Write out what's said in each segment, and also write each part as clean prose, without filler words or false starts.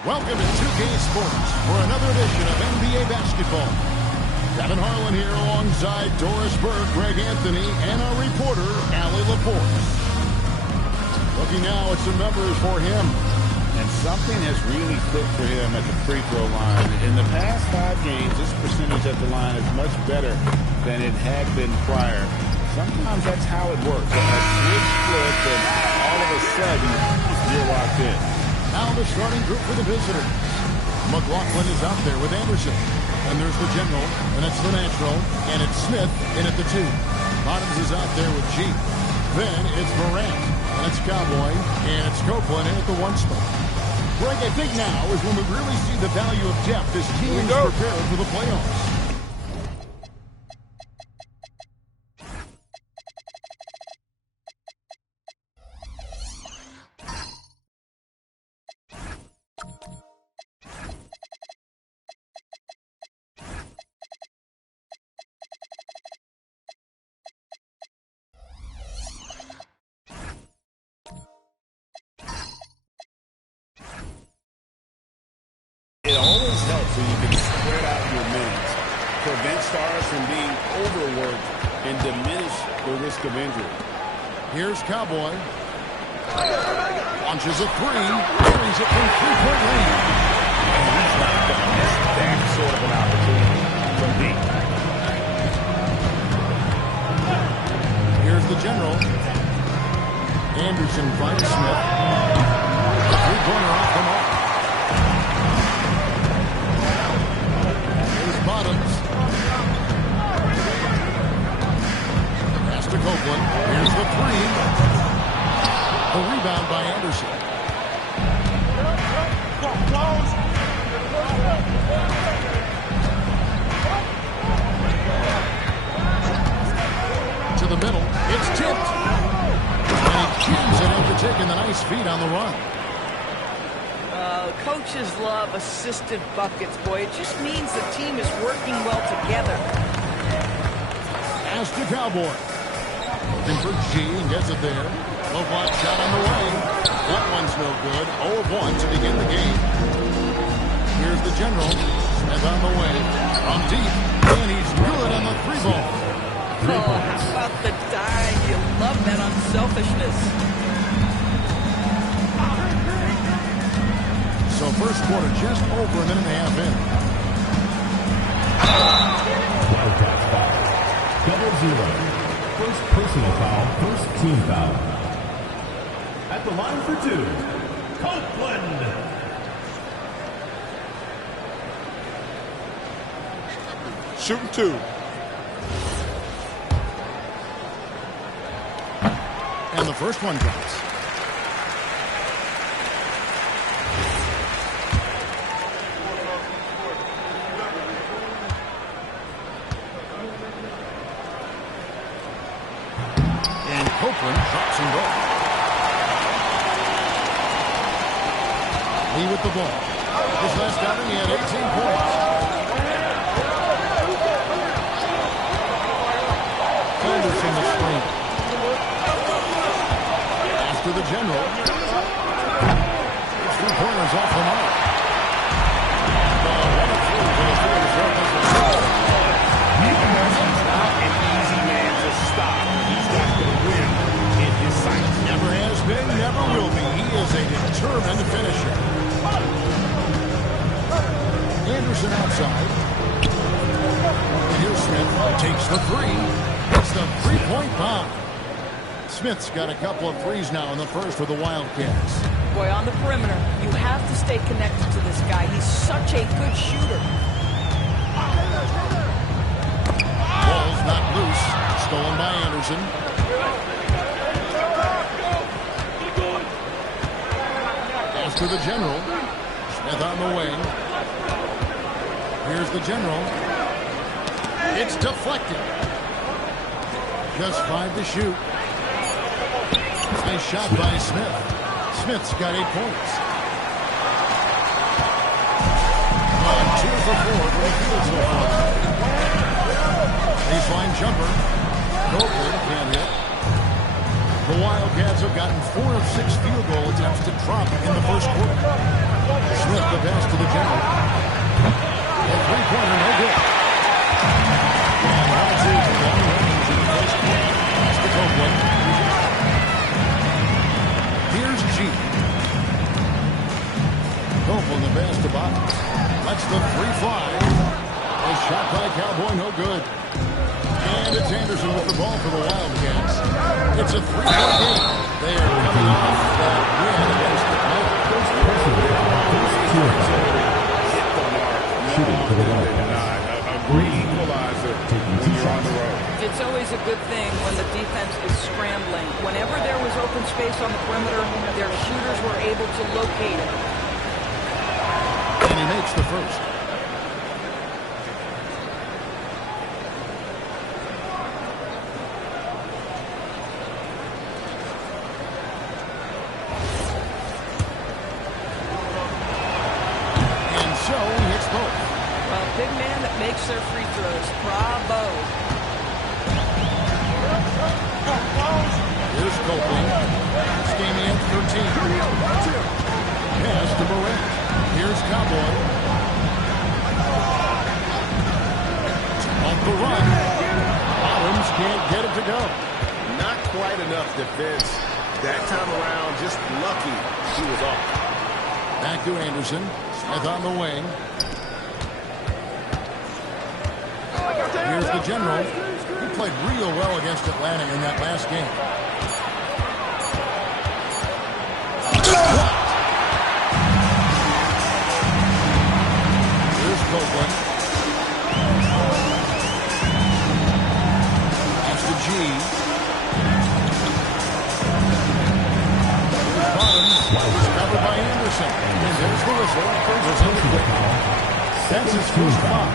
Welcome to 2K Sports for another edition of NBA basketball. Kevin Harlan here alongside Doris Burke, Greg Anthony, and our reporter, Allie Laporte. Looking now at some numbers for him. And something has really clicked for him at the free throw line. In the past 5 games, this percentage at the line is much better than it had been prior. Sometimes that's how it works. A switch flips, and all of a sudden, you're locked in. Now the starting group for the visitors. McLaughlin is out there with Anderson. And there's the general, and it's the natural, and it's Smith in at the 2. Bottoms is out there with G. Then it's Morant, and it's Cowboy, and it's Copeland in at the 1 spot. Greg, I think now is when we really see the value of depth as teams prepare for the playoffs. It always helps when you can spread out your minutes, prevent stars from being overworked, and diminish the risk of injury. Here's Cowboy. Launches a 3. Carries it from 3-point range. And he's not going to miss that sort of an opportunity from deep. Here's the general. Anderson finds Smith. A 3-pointer off the mark. Bottoms. Pass to Copeland. Here's the 3. The rebound by Anderson. To the middle. It's tipped. And he jams it after taking the nice feed on the run. Coaches love assisted buckets, boy. It just means the team is working well together. Pass to Cowboy. Looking for G and gets it there. Low block shot on the way. That one's no good. 0 of 1 to begin the game. Here's the general. Smith on the way. From deep. And he's good on the 3-ball. How about the dive? You love that unselfishness. So first quarter just over a minute and a half in. Double 0. First personal foul, first team foul. At the line for 2, Copeland. Shooting 2. And the first one drops. Copeland drops and goes. Lee with the ball. His last outing, he had 18 points. Anderson the screen. After the general. 3-pointers off the mark. Not an easy man to stop. He's got the win in his sights. Never has been, never will be. He is a determined finisher. Anderson outside. And here's Smith. Takes the 3. It's the 3-point bomb. Smith's got a couple of threes now in the first for the Wildcats. Boy, on the perimeter, you have to stay connected to this guy. He's such a good shooter. Ball's not loose. Stolen by Anderson. Pass to the general. Smith on the wing. Here's the general. It's deflected. Just 5 to shoot. Nice shot by Smith. Smith's got 8 points. 2 for 4 for the field so far. Baseline jumper. Copeland can't hit. The Wildcats have gotten 4 of 6 field goal attempts to drop in the first quarter. Smith, the pass to the general. A three-pointer, no good. And that's it. Long range in the first quarter. That's the Copeland. Here's G. Copeland, the pass to Bottoms. Lets the three fly. A shot by Cowboy, no good. And it's Anderson with the ball for the Wildcats. It's a 3-point game. They are coming off that win against the Pirates. Hit the mark. Shooting for the Wildcats. A great equalizer when you're on the road. It's always a good thing when the defense is scrambling. Whenever there was open space on the perimeter, their shooters were able to locate it. And he makes the first. Big man that makes their free throws. Bravo. Here's Copeland. Stamey at 13. Pass to Morant. Here's Cowboy. On the run. Bottoms can't get it to go. Not quite enough defense. That time around, just lucky she was off. Back to Anderson. Smith on the wing. Here's the general. He played real well against Atlanta in that last game. Here's Copeland. That's the G. Here's Bottoms. Covered by Anderson. And there's the whistle. That's his first foul.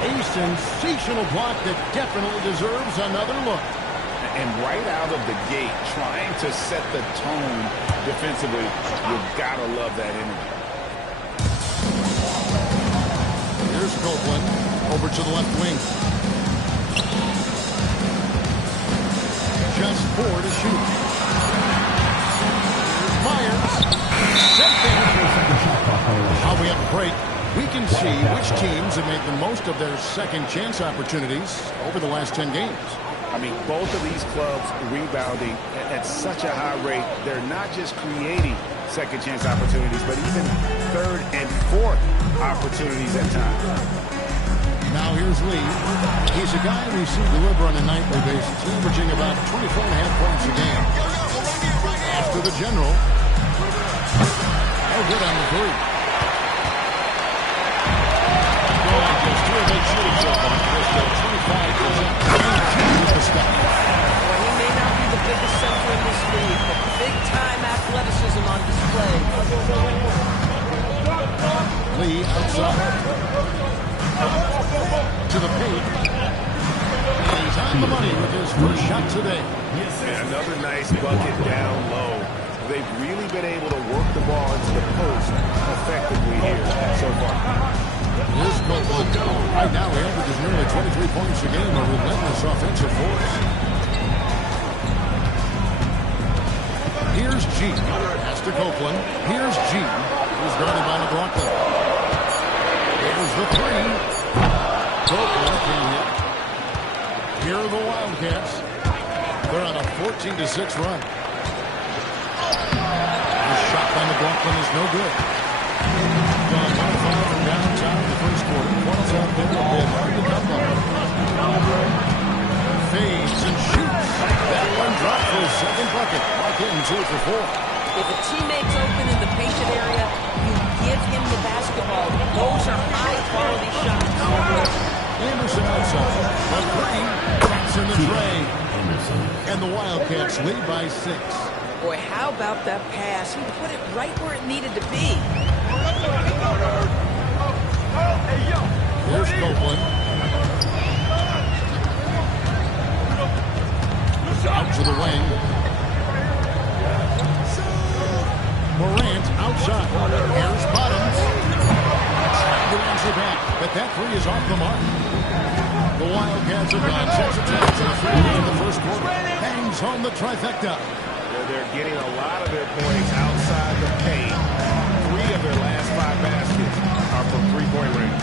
A sensational block that definitely deserves another look. And right out of the gate, trying to set the tone defensively, you've got to love that energy. Here's Copeland over to the left wing. Just 4 to shoot. Here's Myers. How we have a break. We can see which teams have made the most of their second chance opportunities over the last 10 games. I mean, both of these clubs rebounding at such a high rate. They're not just creating second chance opportunities, but even third and fourth opportunities at times. Now here's Lee. He's a guy we see deliver on a nightly basis, averaging about 24.5 points a game. After the general. Oh, good on the three. Just 2 of 8 shooting so far. Just 25%. Well, he may not be the biggest center in this league, but big-time athleticism on display. Lee outside. To the paint. And he's on the money with his first shot today. And another nice bucket down low. They've really been able to work the ball into the post effectively here so far. Here's Copeland. Right now, he averages nearly 23 points a game, a relentless offensive force. Here's G. Pass to Copeland. Here's G. Who's guarded by McLaughlin. Here's the three. Copeland can hit. Here are the Wildcats. They're on a 14-6 run. The shot by McLaughlin is no good. Gone 1-5 from downtown in the first quarter. Points out there a bit hard to come by. Fades and shoots. That one dropped for his second bucket. Mark in 2 for 4. If a teammate's open in the painted area, you give him the basketball. Those are high-quality shots. Anderson outside. A three. That's in the tray. And the Wildcats lead by 6. Boy, how about that pass? He put it right where it needed to be. Here's Copeland. Out to the wing. Morant outside. Here's Bottoms. Trying to answer back, but that three is off the mark. The Wildcats have gone 6 attempts in the first quarter. Hangs home the trifecta. They're getting a lot of their points outside the paint. 3 of their last 5 baskets are from three-point range.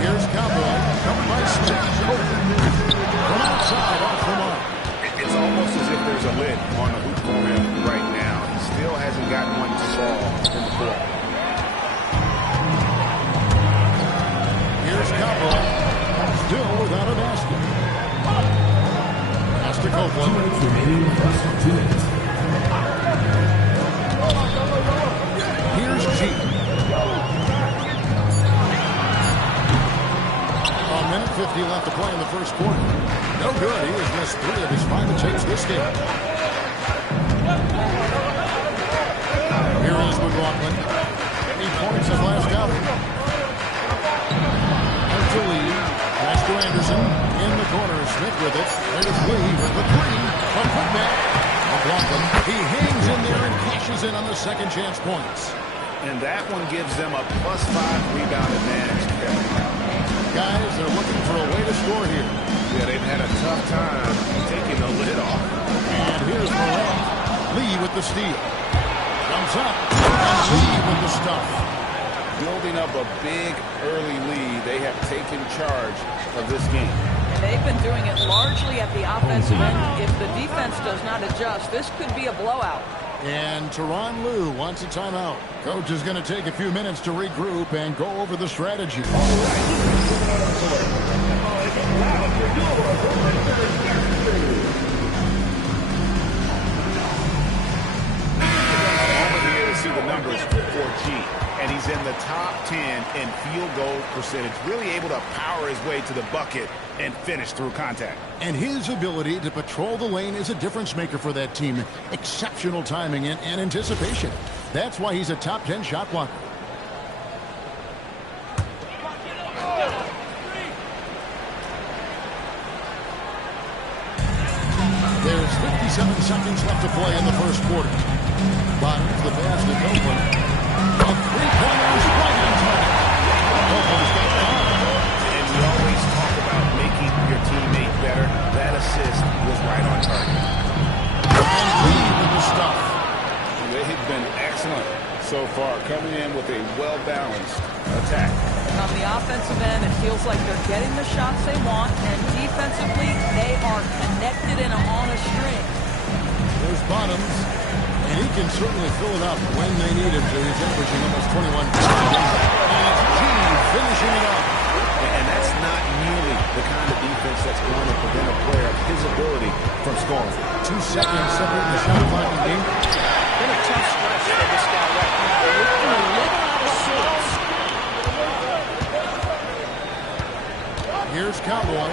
Here's Cowboy. Covered by Smith. From outside, off the mark. It's almost as if there's a lid on the hoop for him right now. He still hasn't gotten one to fall in the court. Here's Cowboy. Still without a basket. Pass to Copeland. Here's G. A minute 50 left to play in the first quarter. No good. He has missed 3 of his 5 attempts this game. Here is McLaughlin. He points his last outing. And to Lee. Pass to Anderson. In the corner. Smith with it. There's Lee with the 3. A quick back. McLaughlin. He hangs in there and cashes in on the second chance points. And that one gives them a +5 rebound advantage. Guys, they're looking for a way to score here. Yeah, they've had a tough time taking the lid off. And here's Morant. Lee with the steal. Comes up. And Lee with the stuff. Building up a big early lead, they have taken charge of this game. And they've been doing it largely at the offensive end. If the defense does not adjust, this could be a blowout. And Tyronn Lue wants a timeout. Coach is going to take a few minutes to regroup and go over the strategy. See the numbers for G, and he's in the top 10 in field goal percentage, really able to power his way to the bucket and finish through contact. And his ability to patrol the lane is a difference maker for that team. Exceptional timing and anticipation. That's why he's a top 10 shot blocker. There's 57 seconds left to play in the first quarter. Bottoms the pass to Copeland. A three-pointers right on target. Copeland's got five. And we always talk about making your teammate better. That assist was right on target. And Lee with the stuff. They've been excellent so far, coming in with a well-balanced attack. On the offensive end, it feels like they're getting the shots they want, and defensively, they are connected and on a string. There's Bottoms. And he can certainly fill it up when they need him to. He's averaging almost 21 points a game. And it's G finishing it up. And that's not nearly the kind of defense that's going to prevent a player of his ability from scoring. 2 seconds separating the shot clock in game. Been a tough stretch for this guy right now. They're looking a little out of sorts. Here's Cowboy.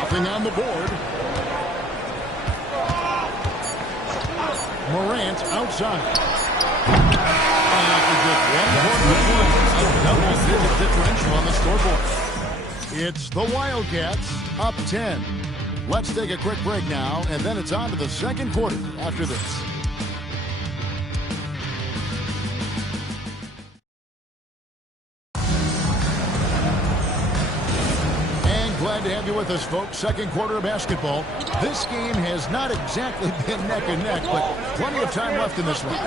Nothing on the board. Morant outside. And after just one quarter, a double-digit differential on the scoreboard. It's the Wildcats up 10. Let's take a quick break now, and then it's on to the second quarter after this. Glad to have you with us, folks. Second quarter of basketball. This game has not exactly been neck and neck, but plenty of time left in this one.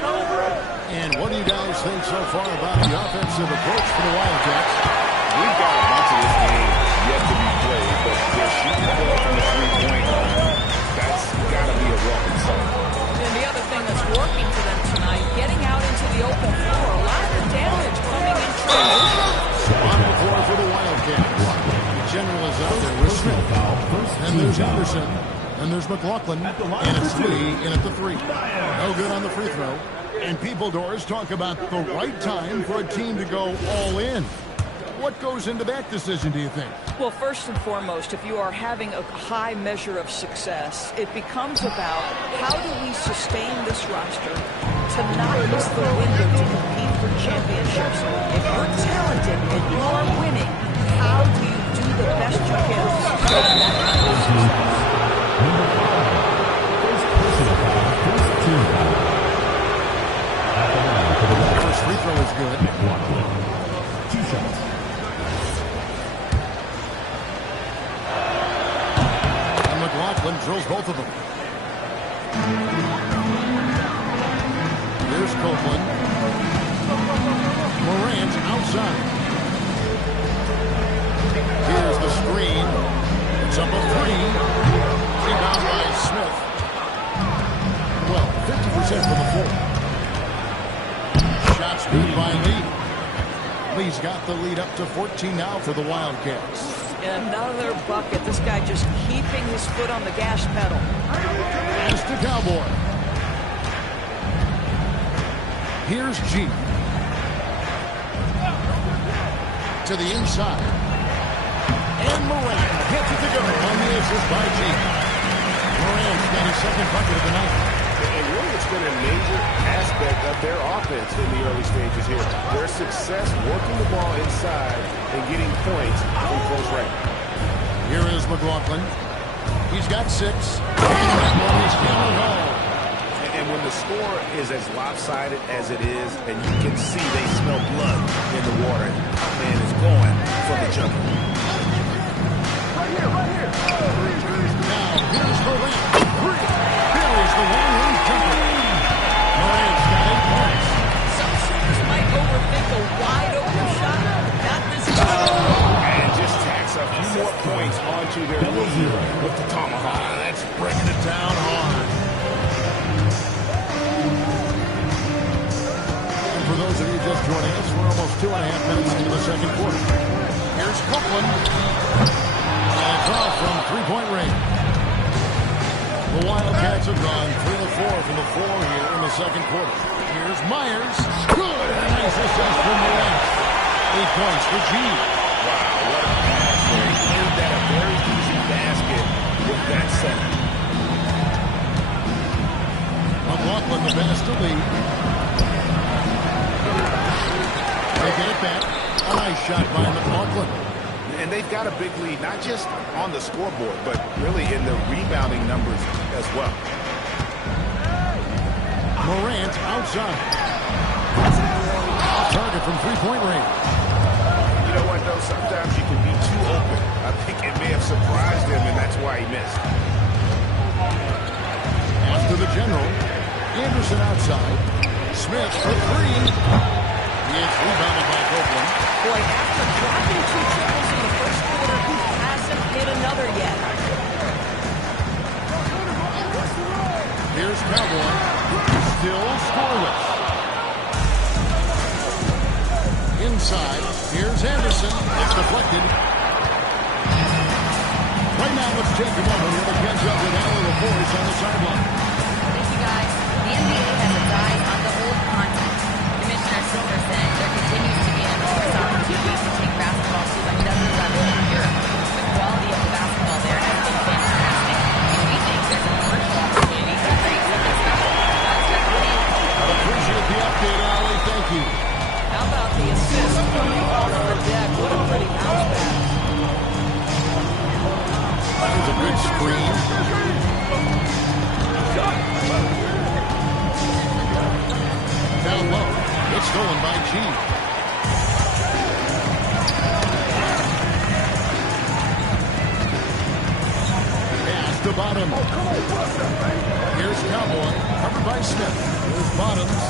And what do you guys think so far about the offensive approach for the Wildcats? We've got a bunch of this game yet to be played, but they're shooting the ball from the three-point line. That's got to be a welcome sight. And the other thing that's working for them tonight, getting out into the open floor. A lot of the damage coming in transition. On the floor for the Wildcats. General is out there with Smith. And there's Anderson. And there's McLaughlin. And it's Lee in at the 3. No good on the free throw. And people doors talk about the right time for a team to go all in. What goes into that decision, do you think? Well, first and foremost, if you are having a high measure of success, it becomes about how do we sustain this roster to not miss the window to compete for championships. If you're talented and you are winning, how do you do the best you can to sustain that kind of success? First free throw is good. 2 shots. And McLaughlin McLaughlin drills both of them. Here's Copeland. Morant outside. Here's the screen. It's up a three. Rebound by Smith. Well, 50% from the floor. Shots good by Lee. Lee's got the lead up to 14 now for the Wildcats. Another bucket. This guy just keeping his foot on the gas pedal. Pass to Cowboy. Here's G. To the inside. And Morant gets it to go on the assist by G. Morant's got his second bucket of the night. And really, it's been a major aspect of their offense in the early stages here. Their success working the ball inside and getting points from close range. Here is McLaughlin. He's got 6. And that one is hammered home. And when the score is as lopsided as it is, and you can see they smell blood in the water, that man is going for the jumper. Right here. Now, here's Morant. Buries the one-hand jumper. Morant's got 8 points. Some shooters might overthink a wide-open shot. Not this time. And just tacks a few more points onto their lead with the tomahawk. That's bringing it down hard. And for those of you just joining us, we're almost 2.5 minutes into the second quarter. Here's Copeland. And it's off from three-point range. The Wildcats have gone 3 of 4 from the floor here in the second quarter. Here's Myers. Good. Nice assist from Morant. 8 points for G. Wow, what a pass there. He made that a very easy basket with that setup. McLaughlin the pass to Lee. They get it back. A nice shot by McLaughlin. And they've got a big lead, not just on the scoreboard, but really in the rebounding numbers as well. Morant outside. Off target from three-point range. You know what, though? Sometimes you can be too open. I think it may have surprised him, and that's why he missed. After the general, Anderson outside. Smith for 3. It's rebounded by Copeland. Boy, after dropping 2 triples in the first quarter, he hasn't hit another yet. Here's Cowboy. Still scoreless. Inside. Here's Anderson. It's deflected. Right now, let's take a moment here to catch up with Allie LaForce on the sideline. Thank you, guys. The NBA has its eyes on the whole content. Commissioner Silver said there continues to be enormous opportunities to take basketball to another level in Europe. The quality of the basketball there has been fantastic, and we think there's a commercial opportunity to create something special. I appreciate the update, Allie. Thank you. How about the assist coming off the deck? What a pretty bounce back. That was a good screen. Down low. It's stolen by G. Pass to Bottom. Here's Cowboy. Covered by Smith. Here's Bottoms.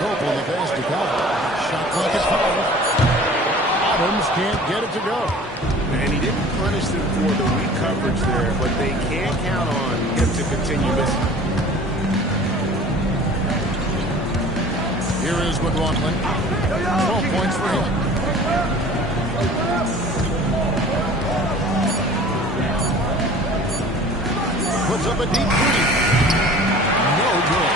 Copeland the pass to Cowboy. Shot clock at 5. Bottoms can't get it to go. And he didn't punish them for the weak coverage there, but they can't count on him to continue missing. Here is McLaughlin. 12 points for him. Puts up a deep 3. No good.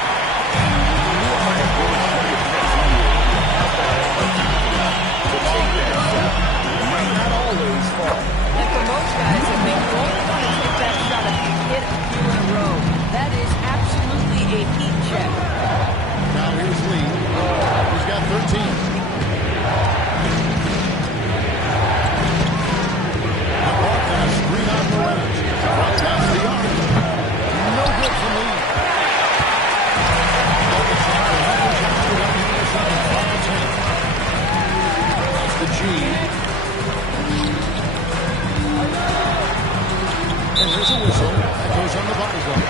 Might not always fall. And for most guys, if they don't want to take that shot, if you hit a few in a row, that is absolutely a heat check. Now here's Lee. He's got 13. McLaughlin a screen on Morant. Right past the arc. No good from Lee. And there's a whistle. That goes on the body guard.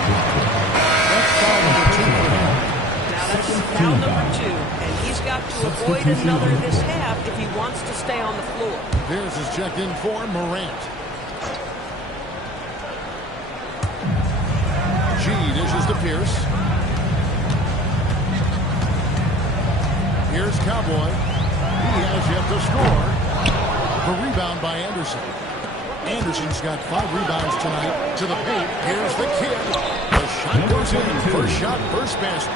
That's foul number 2 for him. Now that's foul number 2, and he's got to avoid another this half if he wants to stay on the floor. Pierce is checked in for Morant. G dishes to Pierce. Here's Cowboy. He has yet to score. The rebound by Anderson. Anderson's got 5 rebounds tonight to the paint. Here's the kid. The shot goes in. First shot, first basket.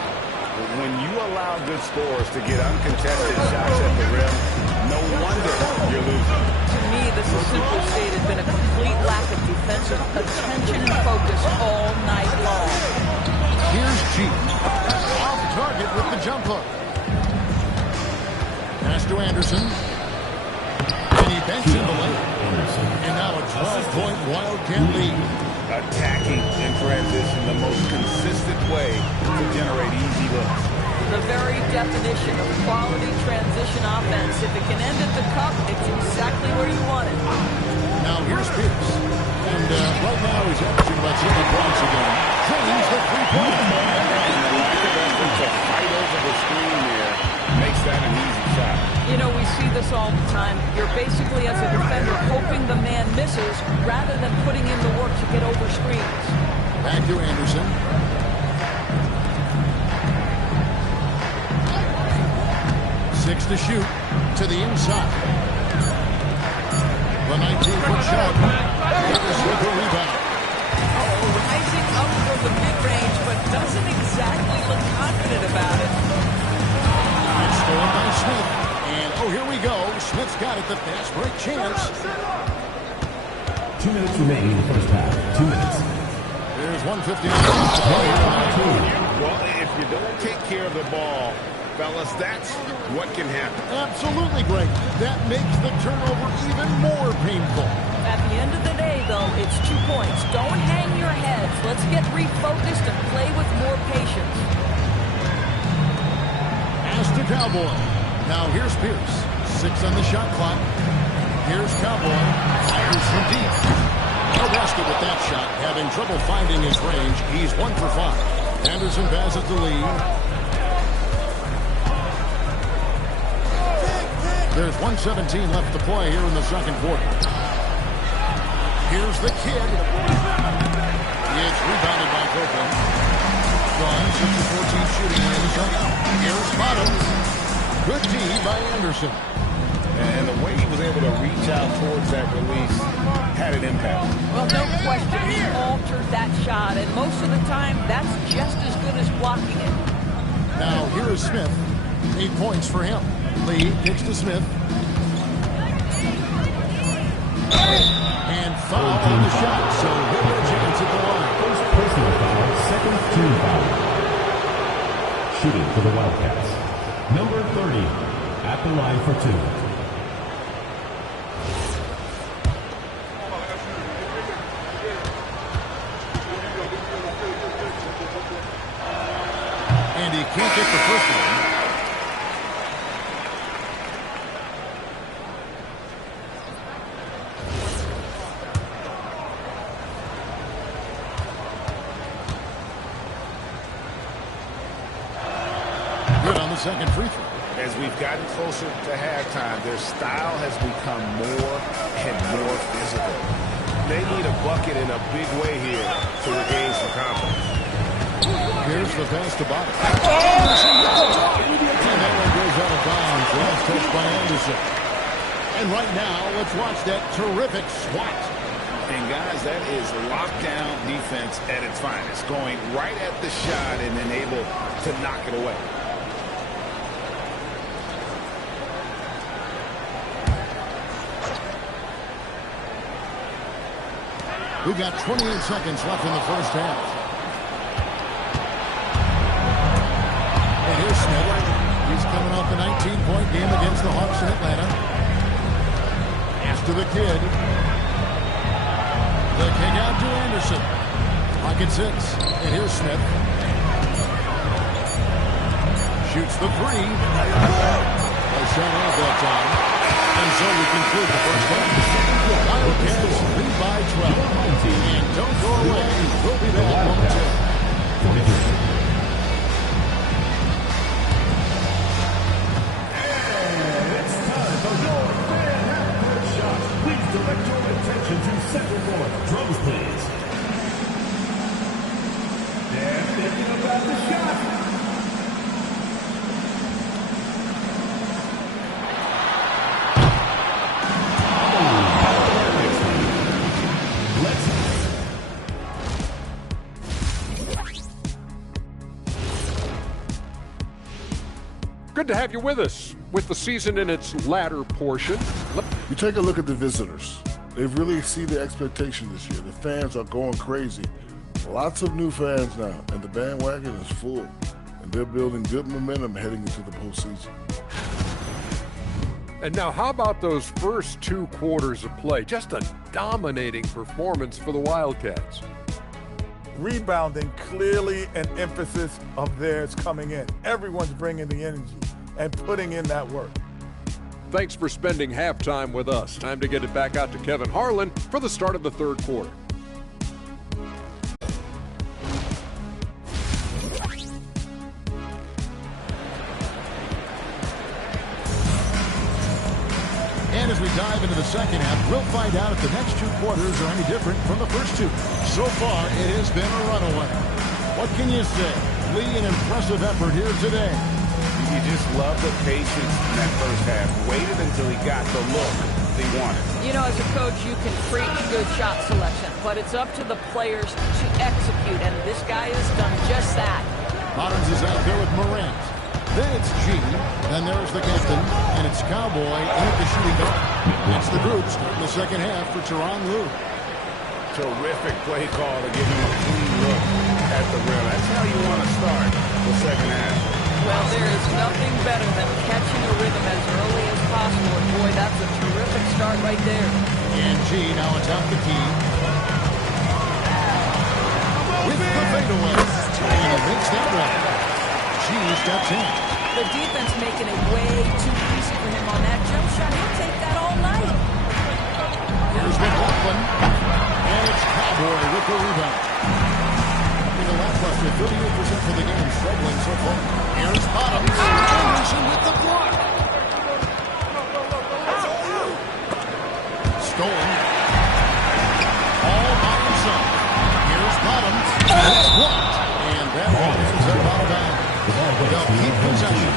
When you allow good scorers to get uncontested shots at the rim, no wonder you're losing. To me, this has simply stated been a complete lack of defensive attention and focus all night long. Here's G. Off target with the jump hook. Pass to Anderson. And he banks in the lane. And now a 12-point Wildcat lead. Attacking in transition, the most consistent way to generate easy looks. The very definition of quality transition offense. If it can end at the cup, it's exactly where you want it. Now here's Pierce. And right now he's averaging about 7 points again. Drains the three-pointer. And the lack of effort to fight over the screen there makes that an easy shot. You know, we see this all the time. You're basically, as a defender, hoping the man misses rather than putting in the work to get over screens. Back to Anderson. Six to shoot to the inside. The 19-foot shot. Anderson with the rebound. Rising up from the mid-range, but doesn't exactly look confident about it. It's stolen by Smith. And, oh, here we go. Smith's got it. The fast break chance. 2 minutes remaining in the first half. 2 minutes. There's 1:59 left to play. Well, if you don't take care of the ball, fellas, that's what can happen. Absolutely, Greg. That makes the turnover even more painful. At the end of the day, though, it's 2 points. Don't hang your heads. Let's get refocused and play with more patience. Pass to Cowboy. Now here's Pierce. 6 on the shot clock. Here's Cowboy. Fires from deep. No basket with that shot. Having trouble finding his range. He's 1 for 5. Anderson passes the lead. There's 1:17 left to play here in the second quarter. Here's the kid. It's rebounded by Copeland. Strong, 6-14 shooting range. Here's Bottom. Good D by Anderson. And the way he was able to reach out towards that release had an impact. Well, no question, he altered that shot, and most of the time, that's just as good as blocking it. Now, here is Smith. 8 points for him. Lee kicks to Smith. And foul on the shot, so he'll get a chance at the line. First personal foul, second team foul. Shooting for the Wildcats. Number 30 at the line for 2. And he can't get the first one. Good on the second free throw. As we've gotten closer to halftime, their style has become more and more physical. They need a bucket in a big way here to regain some confidence. Here's the pass to Bottom. Anderson with the top. And that one goes out of bounds. Last touch by Anderson. And right now, let's watch that terrific swat. And guys, that is lockdown defense at its finest. Going right at the shot and then able to knock it away. We've got 28 seconds left in the first half. And here's Smith. He's coming off a 19-point game against the Hawks in Atlanta. Pass to the kid. The kick out to Anderson. Pocket 6. And here's Smith. Shoots the 3. A shot off that time. And so we conclude the first half. Wildcats lead by 12. And don't pose, please. They're thinking about the shot. Good to have you with us with the season in its latter portion. You take a look at the visitors. They've really exceeded the expectation this year. The fans are going crazy. Lots of new fans now, and the bandwagon is full. And they're building good momentum heading into the postseason. And now how about those first 2 quarters of play? Just a dominating performance for the Wildcats. Rebounding, clearly an emphasis of theirs coming in. Everyone's bringing the energy and putting in that work. Thanks for spending halftime with us. Time to get it back out to Kevin Harlan for the start of the 3rd quarter. And as we dive into the second half, we'll find out if the next 2 quarters are any different from the first 2. So far, it has been a runaway. What can you say? Lee, an impressive effort here today. You just love the patience in that first half. Waited until he got the look he wanted. You know, as a coach, you can preach good shot selection, but it's up to the players to execute, and this guy has done just that. Bottoms is out there with Morant. Then it's G. Then there's the captain, and it's Cowboy in at the shooting guard. That's the group starting the second half for Tyronn Lue. Terrific play call to give him a clean look at the rim. That's how you want to start the second half. Well, there is nothing better than catching a rhythm as early as possible. And boy, that's a terrific start right there. And G, now it's out the key. With the fadeaway. And he makes that one. G steps in. The defense making it way too easy for him on that jump shot. He'll take that all night. Here's McLaughlin. And it's Cowboy with the rebound. The lackluster 38% for the game, struggling so far. Here's Bottoms. Anderson with the block. Stolen. All by himself. Here's Bottoms. It's blocked. And that one ends up out of bounds. They'll keep possession.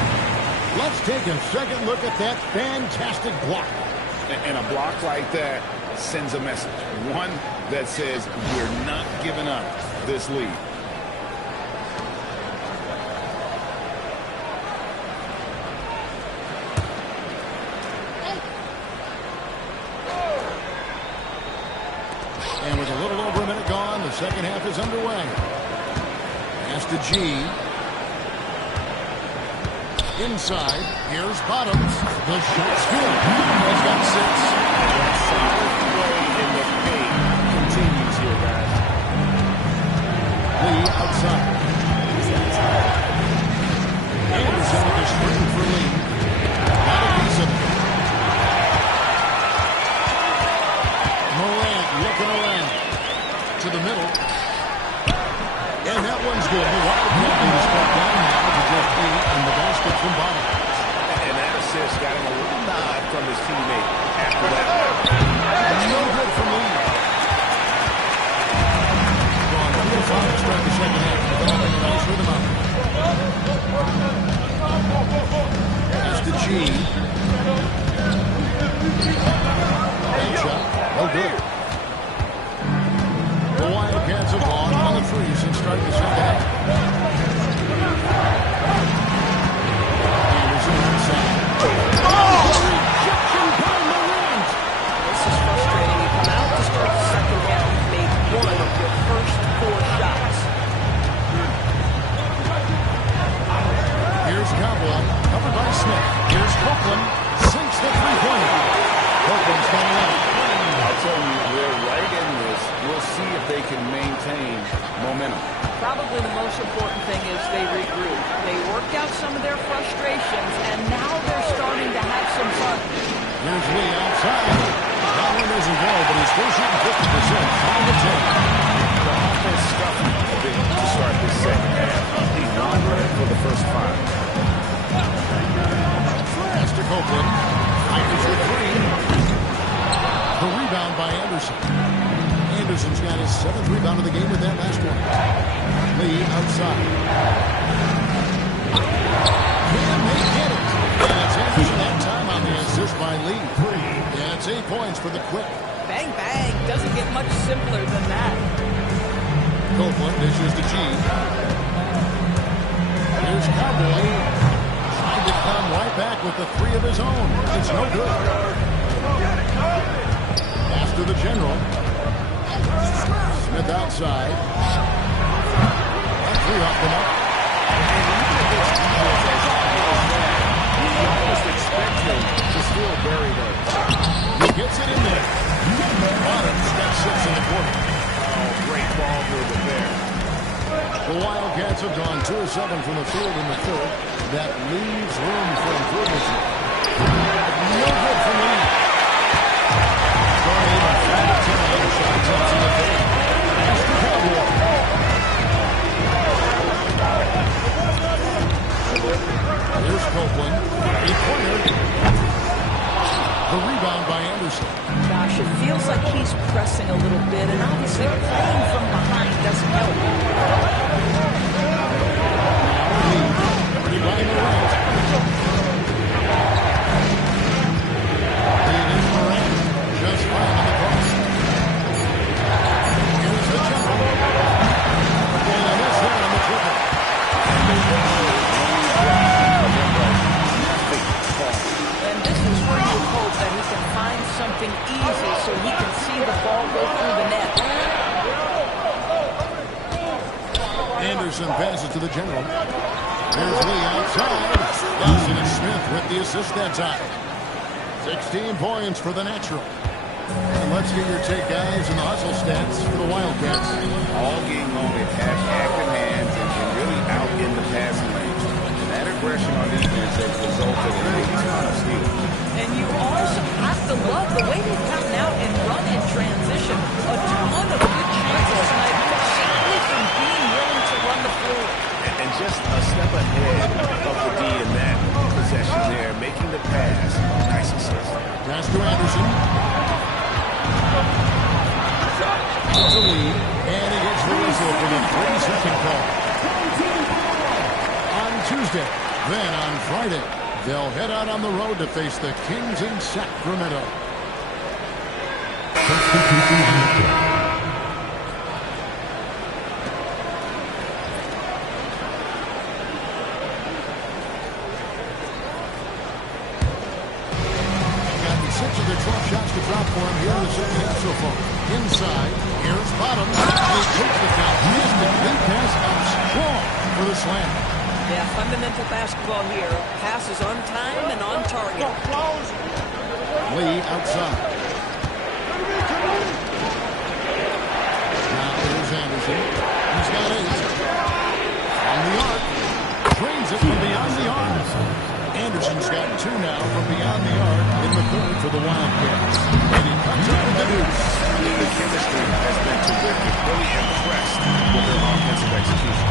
Let's take a second look at that fantastic block. And a block like that sends a message. One that says we're not giving up this lead. And with a little over a minute gone, the second half is underway. Pass to G. Inside, here's Bottoms. The shot's good. He's got 6. That solid play in the paint continues here, guys. Lee outside. Anderson with the screen for Lee. Got a piece of it. Morant looking around to the middle. And that one's good. The Wildcat lead is cut down now to just 8 and the basket from Bottoms. And that assist got him a little nod from his teammate after that. No good for Lee. Gone 3 to 5 to start the second half. Developing a nice rhythm out. Pass to G. Bank shot. No good. The Wildcats have gone 1 of 3 since starting the second half. Anderson inside. Rejection by Morant. This is frustrating. You come out to start the second half, you've made 1 of your first 4 shots. Here's Cowboy, covered by Smith. Here's Copeland, sinks the three-pointer. Copeland's got 11. I'll tell you, we're right in this. We'll see if they can maintain momentum. Probably the most important thing is they regroup. They worked out some of their frustrations, and now they're starting to have some fun. Here's Lee outside. That one doesn't go, but he's still shooting 50%. 5 of 10. The offense stuffing a bit to start this second half. He's not ready for the first 5. Pass to Copeland. Fires with 3. The rebound by Anderson. Anderson Anderson's got his 7th rebound of the game with that last one. Lee outside. Can they get it? And it's Anderson that time on the assist by Lee. And it's 8 points for the Quick. Bang, bang. Doesn't get much simpler than that. Copeland dishes to G. Here's Cowboy. Trying to come right back with the 3 of his own. It's no good. Pass to the general. Smith outside. That 3 off the mark. You almost expect him to still bury those. He gets it in there. Bottoms got 6 in the quarter. Oh, great ball movement there. The Wildcats have gone 2 of 7 from the field in the 3rd. That leaves room for improvement. No good for Lee. Starting at 5 of 10 on the shot attempts in the 3rd. Pass to Cowboy. Here's Copeland. 3-pointer. The rebound by Anderson. Gosh, it feels like he's pressing a little bit, and obviously playing from behind doesn't help. Behind the right. It is Morant. Just fine on the cross. Here's the jumper. And a miss there on the triple. And this is where you hope that he can find something easy so he can see the ball go through the net. Anderson passes to the general. There's Lee outside. Dawson and Smith with the assist that time. 16 points for the natural. And let's get your take, guys, in the hustle stats for the Wildcats. All game long, they've had active hands and really out in the passing range. And that aggression on defense has resulted in a ton of steals. And you also have to love the way they've gotten out and run in transition. A ton of good chances tonight simply from being willing to run the floor. And just a step ahead of the D in that possession there, making the pass. Nice assist. Pass to Anderson. It's a lead, and he gets the whistle for the 3-second call. On Tuesday, then on Friday, they'll head out on the road to face the Kings in Sacramento. Got 6 of the 12 shots to drop for him here in the second half so far. Inside, here's Bottoms. He takes the fantastic lead pass out strong for the slam. Yeah, fundamental basketball here. Passes on time and on target. Lee outside. Now here's Anderson. He's got 8. On the arc. Drains it from beyond the arc. Anderson's got 2 now from beyond the arc in the 3rd for the Wildcats. And he comes up with the deuce. The chemistry has been terrific. Really impressed with their offensive execution.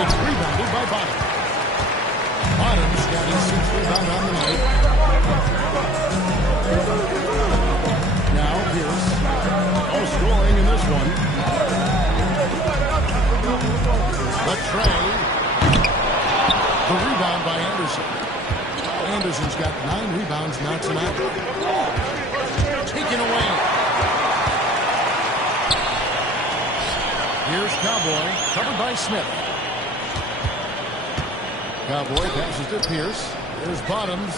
It's rebounded by Bottoms. Bottoms got his 6th rebound on the night. Now Pierce. No scoring in this one. The tray. The rebound by Anderson. Anderson's got 9 rebounds now tonight. Taken away. Here's Cowboy, covered by Smith. Cowboy passes to Pierce. Here's Bottoms.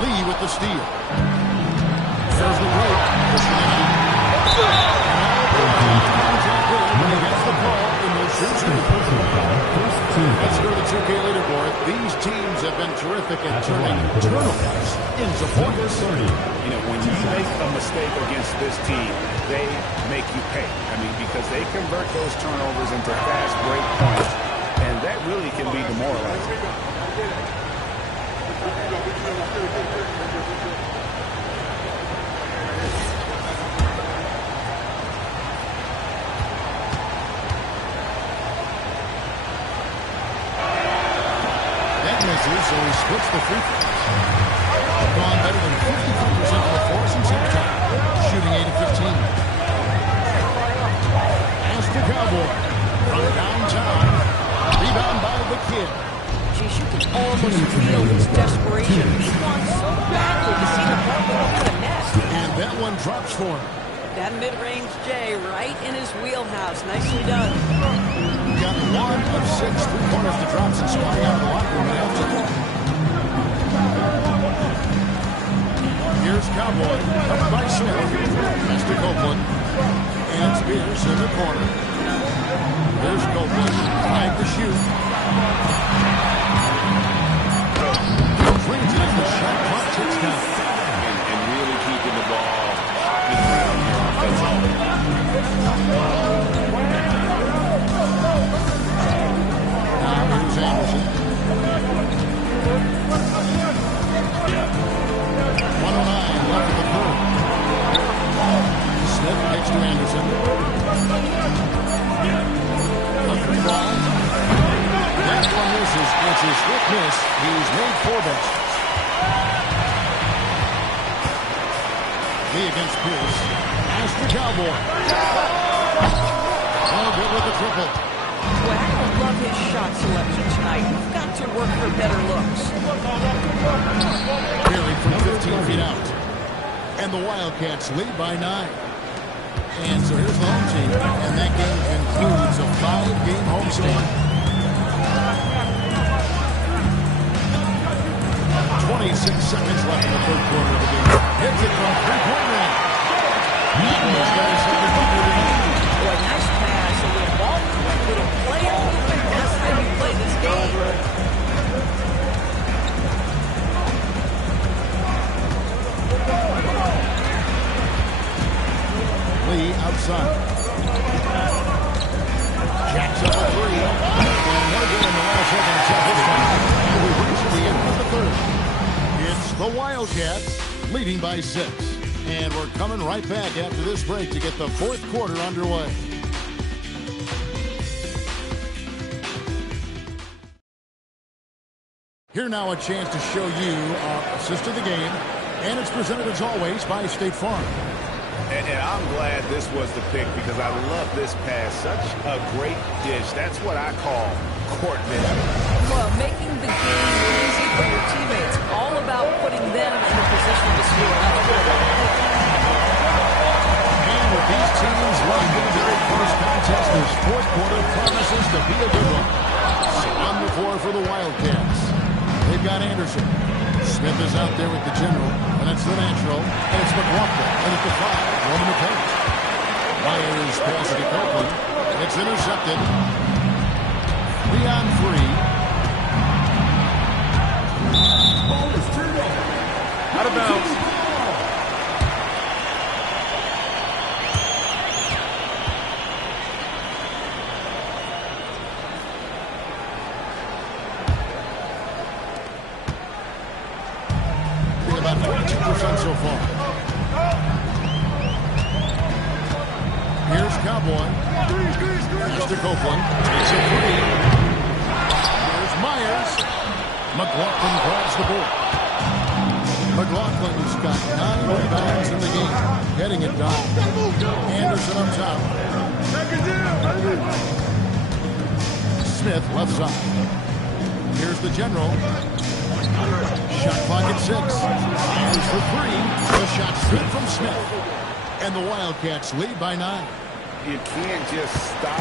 Lee with the steal. There's the break. He gets the call in the Let's go to 2K leaderboard. These teams have been terrific at turning turnovers into points. You know, when you make a mistake against this team, they make you pay. I mean, because they convert those turnovers into fast break points, and that really can be demoralizing. misses, so he splits the free throws. Gone better than 53% of the force in second time. Shooting 8 of 15. As to Cowboy. From downtown. Rebound by the kid. Geez, you can almost feel his desperation. He wants so badly to see the ball go over the net. And that one drops for him. That mid-range J right in his wheelhouse. Nicely done. Got 1 of 6 three-pointers to drop since coming out of the locker room after. Here's Cowboy. Covered by Smith. Pass to Copeland. And Spears in the corner. There's Copeland. 5 to shoot. Brings it as the shot clock ticks down. And really keeping the ball in the ground here. That's all. Now here's Anderson. 109 left of the third. Smith kicks to Anderson. A free ball. That one misses. It's his fifth miss. He's made 4 baskets. Lee against Pierce. As the Cowboy. Oh, good with the triple. Well, I don't love his shot selection tonight. We've got to work for better looks. Carried from 15 feet out. And the Wildcats lead by 9. And so here's the home team. And that game concludes a 5-game homestand. 26 seconds left in the third quarter of the game. Hits it from three-point range. He's got his second bucket of the game. Boy, nice pass. A little ball, a little play on the best time you play this game. Lee outside. Jacks up a three. And no good in the last second attempt this time. And we reach the end of the third. It's the Wildcats leading by 6. And we're coming right back after this break to get the fourth quarter underway. Here now a chance to show you our assist of the game. And it's presented as always by State Farm. And I'm glad this was the pick because I love this pass. Such a great dish. That's what I call court vision. Well, making the game easy for your teammates. All about putting them in a position to score. And with these teams locked into their first contest, this fourth quarter promises to be a good one. So on the floor for the Wildcats. They've got Anderson. Smith is out there with the general, and it's the natural, and it's McLaughlin, and it's the 5, on the paint. Myers passes to Copeland. It's intercepted. 3-on-3. Ball is turned over. Out of bounds. About 42% so far. Here's Cowboy. Pass to Copeland. Takes a three. Here's Myers. McLaughlin grabs the board. McLaughlin's got 9 rebounds in the game. Getting it done. Anderson up top. Smith left side. Here's the general. Shot clock at 6. Myers for 3. The shot's good from Smith. And the Wildcats lead by 9. You can't just stop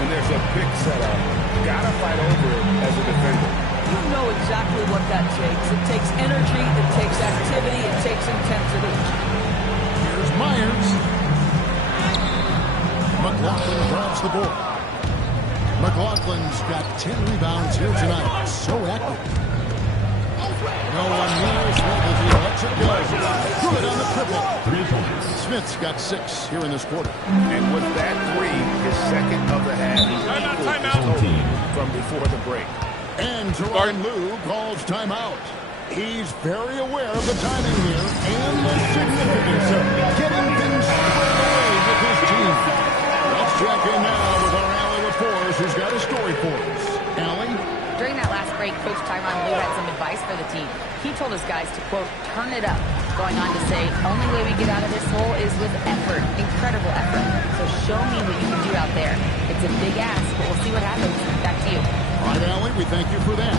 when there's a pick set up. You gotta fight over it as a defender. You know exactly what that takes. It takes energy, it takes activity, it takes intensity. Here's Myers. McLaughlin grabs the board. McLaughlin's got 10 rebounds here tonight. So active. No one near Smith as he lets it go. Good on the triple. 3 points. Smith's got 6 here in this quarter. And with that 3, his second of the half, he's equal to total from before the break. And Teron Lue calls timeout. He's very aware of the timing here and the significance of getting things squared away with his team. Let's check in now with our Allie LaForce, who's got a story for us. Allie? During that last break, Coach Tyronn Lue had some advice for the team. He told his guys to, quote, turn it up, going on to say, only way we get out of this hole is with effort, incredible effort. So show me what you can do out there. It's a big ask, but we'll see what happens. Back to you. All right, Allie, we thank you for that.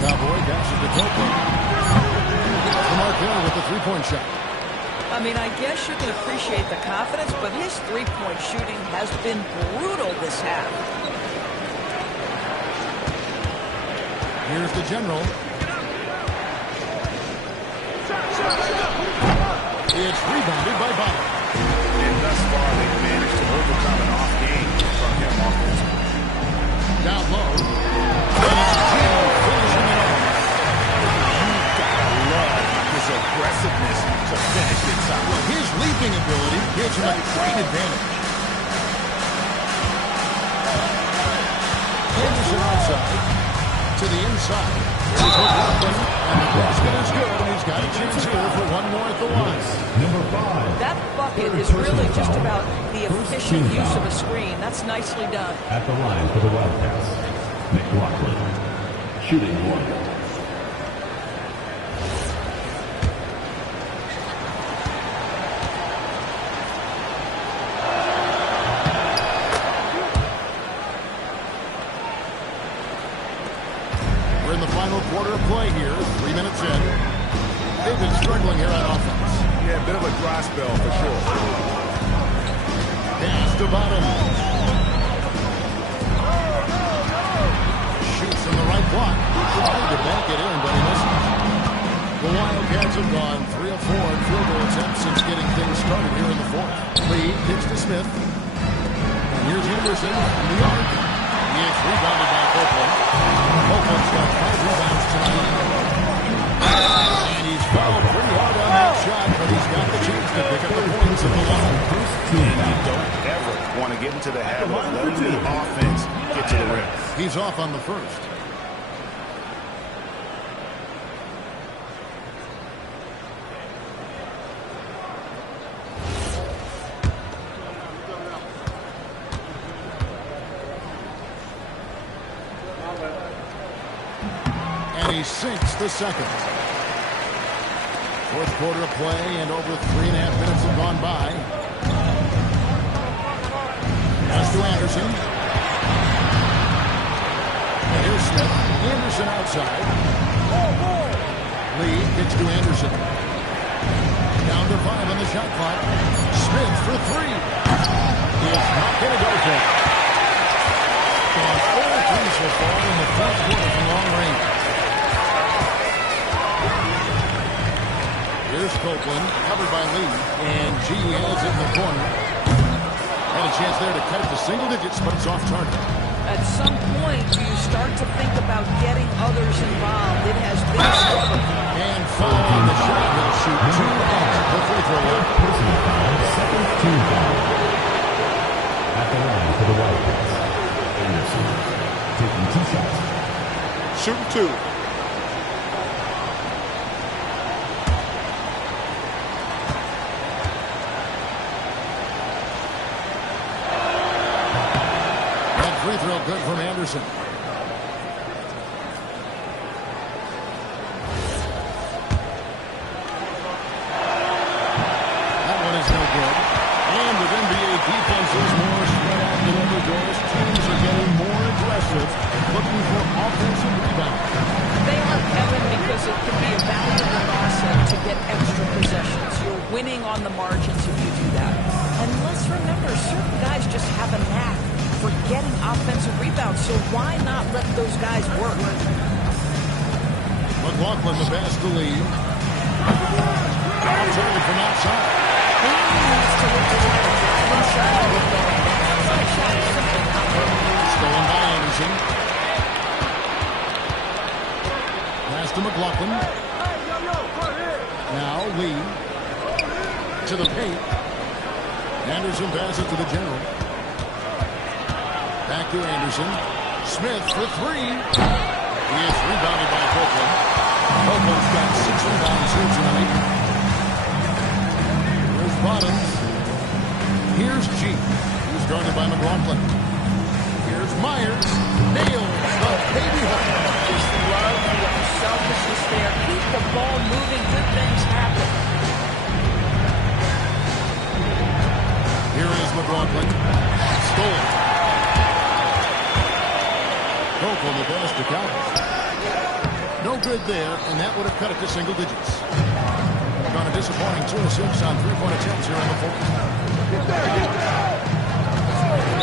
Cowboy passes to Copeland. Markel with the three-point shot. I mean, I guess you can appreciate the confidence, but his three-point shooting has been brutal this half. Here's the general. It's rebounded by Bottom. And thus far, they've managed to overcome an off game from him offensively. Down low. And it's Jim finishing it off. You've got to love his aggressiveness to finish inside. Well, his leaping ability gives him a great advantage. Anderson outside. To the inside. Here's McLaughlin, and the basket is good, and he's got a chance here for one more at the line. Number 5. That bucket is really just about the efficient use of a screen. That's nicely done. At the line for the Wildcats, McLaughlin, shooting 1. Quarter of play here, 3 minutes in. They've been struggling here on offense. Yeah, a bit of a dry spell for sure. Pass to Bottom. Shoots from the right block. Trying to bank it in, but he misses. The Wildcats have gone 3 of 4 in field goal attempts since getting things started here in the fourth. Lee kicks to Smith. And here's Henderson from the arc. He is rebounded by Copeland. Copeland's got 5 rebounds tonight. And he's fouled pretty hard on that shot, but he's got the chance to pick up the points at the line. And you don't ever want to get into the habit of letting the offense get to the rim. He's off on the first. He sinks the second. Fourth quarter of play, and over 3.5 minutes have gone by. Pass to Anderson. And here's Smith. Anderson outside. Lee kicks to Anderson. Down to 5 on the shot clock. Smith for 3. It's not going to go for it. And 4 3 so far in the fourth quarter from long range. Here's Copeland, covered by Lee, and G has it in the corner. Had a chance there to cut it to single digits, but it's off target. At some point, do you start to think about getting others involved? It has been a struggle. And foul on the shot. He'll shoot 2 at the free throw line. Personal foul, second team foul. At the line for the Wildcats, Anderson taking 2 shots. Shooting 2. Free throw good from Anderson. That one is no good. And with NBA defenses more spread out than ever, Doris, teams are getting more aggressive, looking for offensive rebounds. They are, Kevin, because it can be a valuable asset to get extra possessions. You're winning on the margins if you do that. And let's remember, certain guys just have a knack for getting offensive rebounds, so why not let those guys work? McLaughlin, the pass to Lee. Opportunity from outside. He needs to look to try to drive inside with that outside shot. Stolen by Anderson. Pass to McLaughlin. Now Lee to the paint. Anderson passes to the general. Back to Anderson. Smith for 3. He is rebounded by Copeland. Copeland's got 6 rebounds here tonight. Here's Bottoms. Here's G. He's guarded by McLaughlin. Here's Mike. McLaughlin. Stolen. Copeland advantage to Cowboys. No good there, and that would have cut it to single digits. Gone a disappointing 2 of 6 on three-point attempts here in the fourth.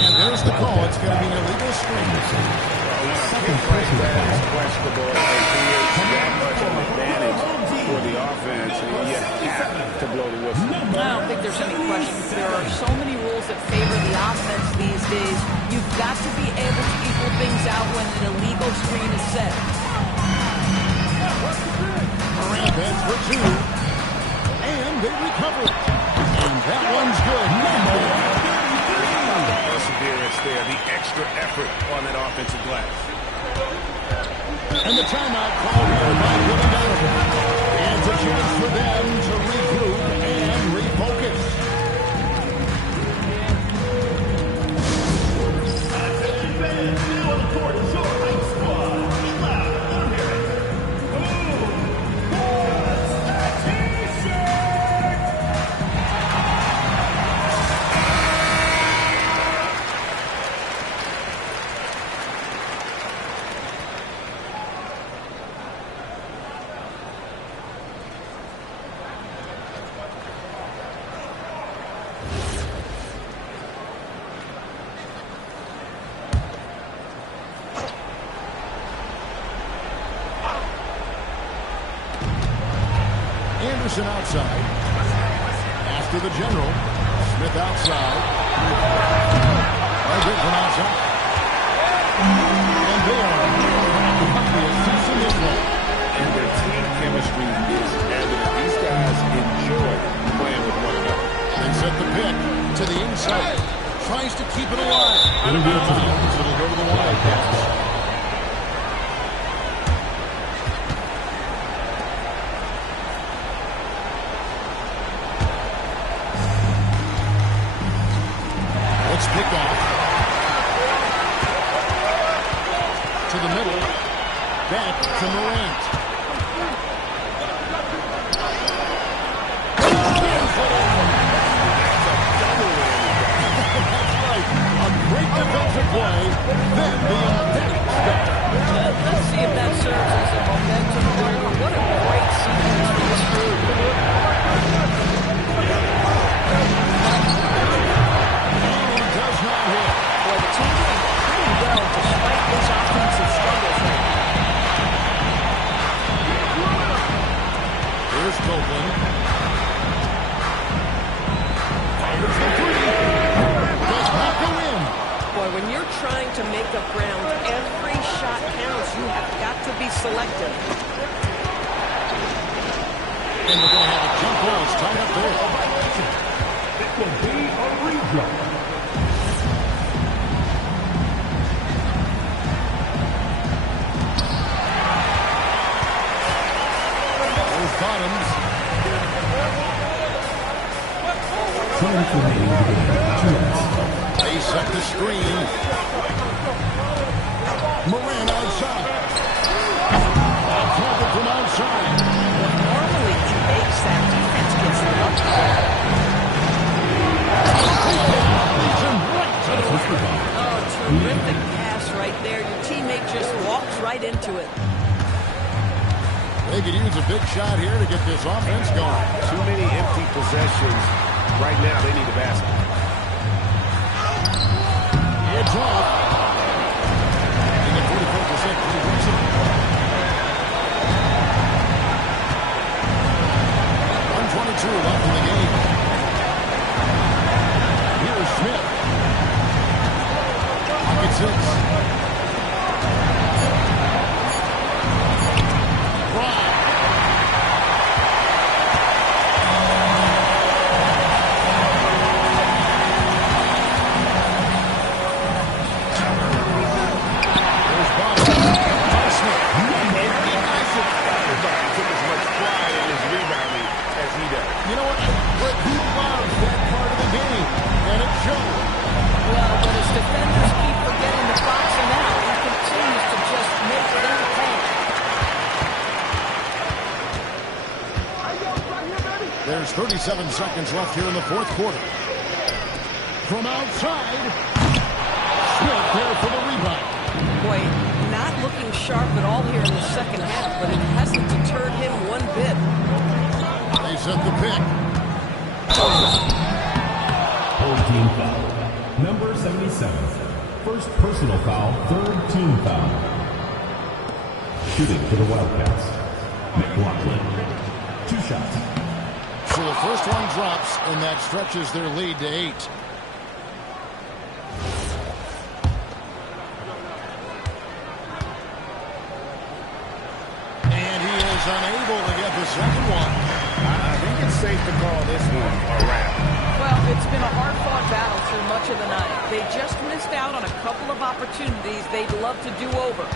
And there's the call. It's going to be an illegal screen. When a pick like that is questionable and creates that much of an advantage for the offense, you have to blow the whistle. I don't think there's any question. There are so many rules that favor the offense these days. You've got to be able to equal things out when an illegal screen is set. Morant heads for 2. And they recover it. And that one's good. Perseverance there, the extra effort on that offensive glass. And the timeout called here by Billy Donovan. And it's a chance for them to regroup and refocus. Anderson outside. Pass to the general. Smith outside. No good from outside. And there. And their team chemistry is evident. These guys enjoy playing with one another. They set the pick to the inside. Tries to keep it alive. It'll go to the wide pass. Picked off to the middle, back to Morant. That's right, a great defensive play, then the emphatic stop. Let's see if that serves as a momentum builder. What a great sequence for this group. Despite his offensive struggles right now. Here's Copeland. Fires the 3. Does not go in. Boy, when you're trying to make up ground, every shot counts. You have got to be selective. And we're going to have a jump ball. It's tied up there. It will be a redraw. Bottoms. They set the screen. Morant outside. Covered from outside. Normally he makes that defense gets lucky. Oh, terrific pass right there. Your teammate just walks right into it. They could use a big shot here to get this offense going. Too many empty possessions. Right now, they need a basket. It's off. In the 44% possession. 1:22 left in the game. Here's Smith. Pocket 6. You know what? But he loves that part of the game, and it shows. Well, but his defenders keep forgetting to box him out. He continues to just make them pay. There's 37 seconds left here in the fourth quarter. from outside. Smith there for the rebound. Boy, not looking sharp at all here in the second half, but it hasn't deterred him one bit. They set the pick. 14 foul. Number 77. First personal foul, third team foul. Shooting for the Wildcats. McLaughlin. 2 shots. So the first one drops, and that stretches their lead to 8. And he is unable to get the second one. I think it's safe to call this one a wrap. Well, it's been a hard-fought battle through much of the night. They just missed out on a couple of opportunities they'd love to do over.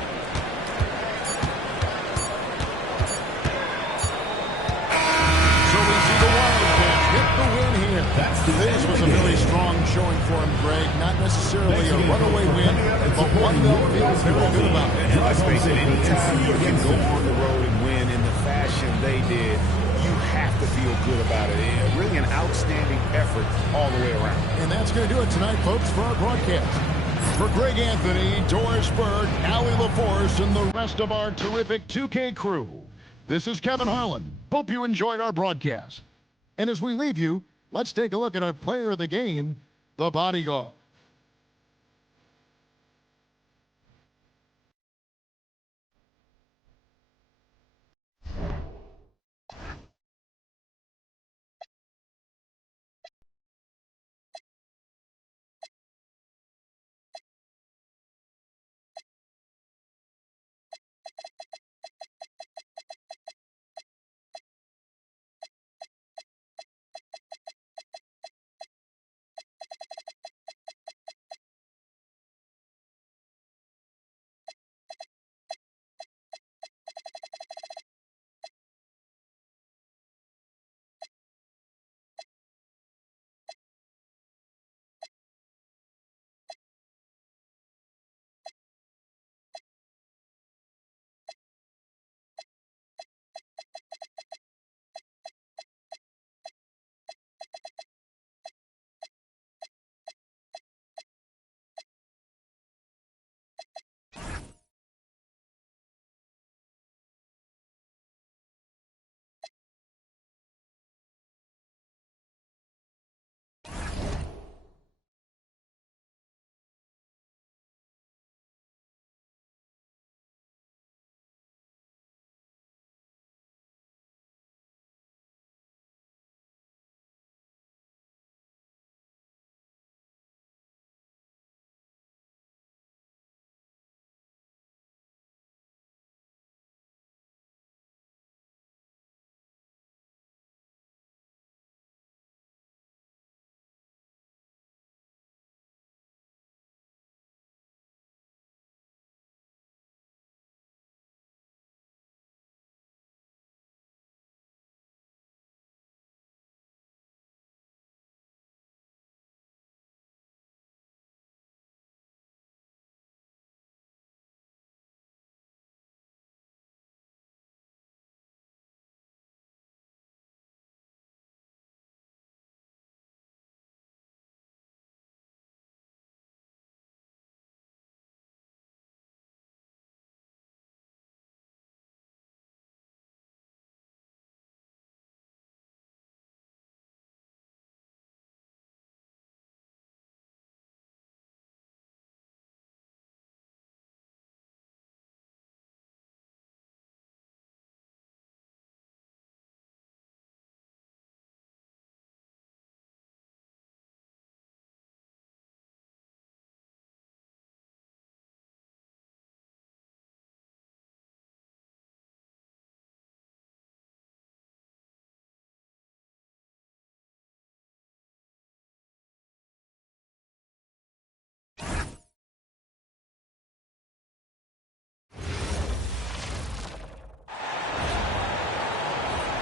So we see the Wildcats get the win here. This was a very strong showing for him, Greg. Not necessarily a runaway win, but one they'll feel very good about. And let's face it, anytime you can go on the road and win in the fashion they did, you have to feel good about it. Really an outstanding effort all the way around. And that's going to do it tonight, folks, for our broadcast. For Greg Anthony, Doris Berg, Allie LaForce, and the rest of our terrific 2K crew, this is Kevin Harlan. Hope you enjoyed our broadcast. And as we leave you, let's take a look at our player of the game, the bodyguard.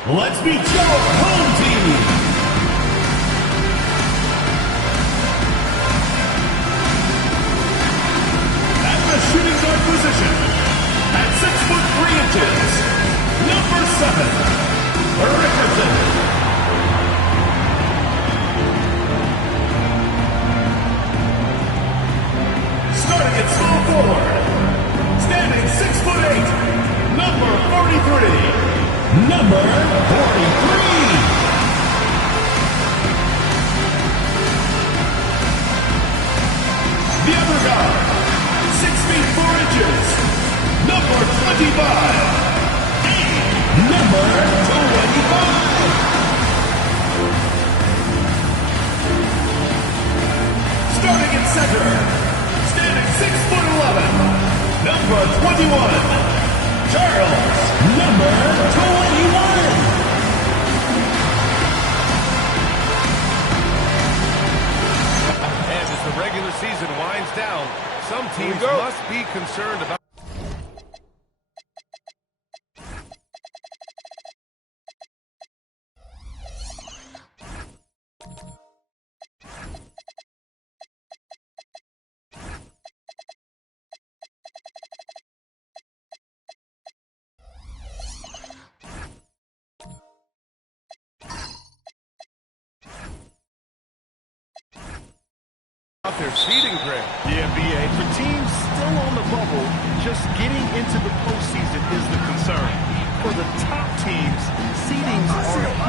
Let's meet your home team. At the shooting guard position, at 6'3" number 7, Richardson. Number 25. Starting at center, standing 6'11", number 21, Charles, number 21. And as the regular season winds down, some teams must be concerned about their seeding grid. Yeah, BA. For teams still on the bubble, just getting into the postseason is the concern. For the top teams, seedings are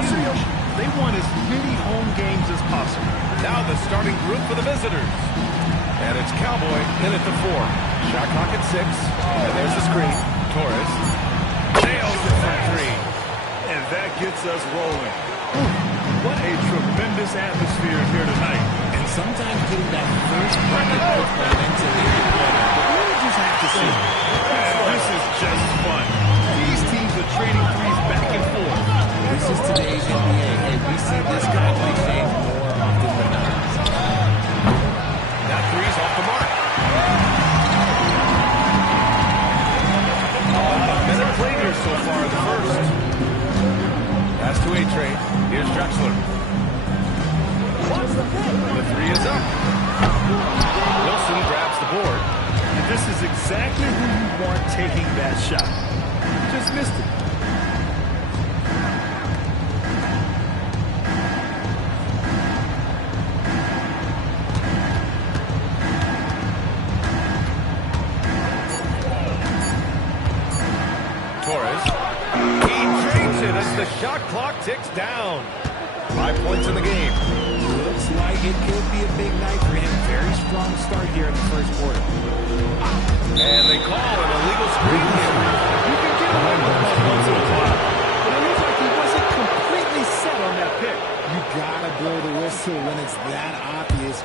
huge. They want as many home games as possible. Now the starting group for the visitors. And it's Cowboy in at the 4. Shot clock at 6. And there's the screen. Torres nails it from 3. And that gets us rolling. What a tremendous atmosphere here tonight. And sometimes getting that first bucket puts momentum in the play. We'll just have to see. This is just fun. These teams are trading threes back and forth. This is today's NBA, and we see this kind of exchange more often than not. That three's off the mark. A minute played here so far in the first. Pass to A-Train. Here's Drexler. The 3 is up. Wilson grabs the board. And this is exactly who you want taking that shot. Just missed it. Torres. He drains it as the shot clock ticks down. 5 points in the game. Looks like it could be a big night for him. Very strong start here in the first quarter. And they call an illegal screen here. You can get away with that once in a while. But it looks like he wasn't completely set on that pick. You gotta blow the whistle when it's that obvious.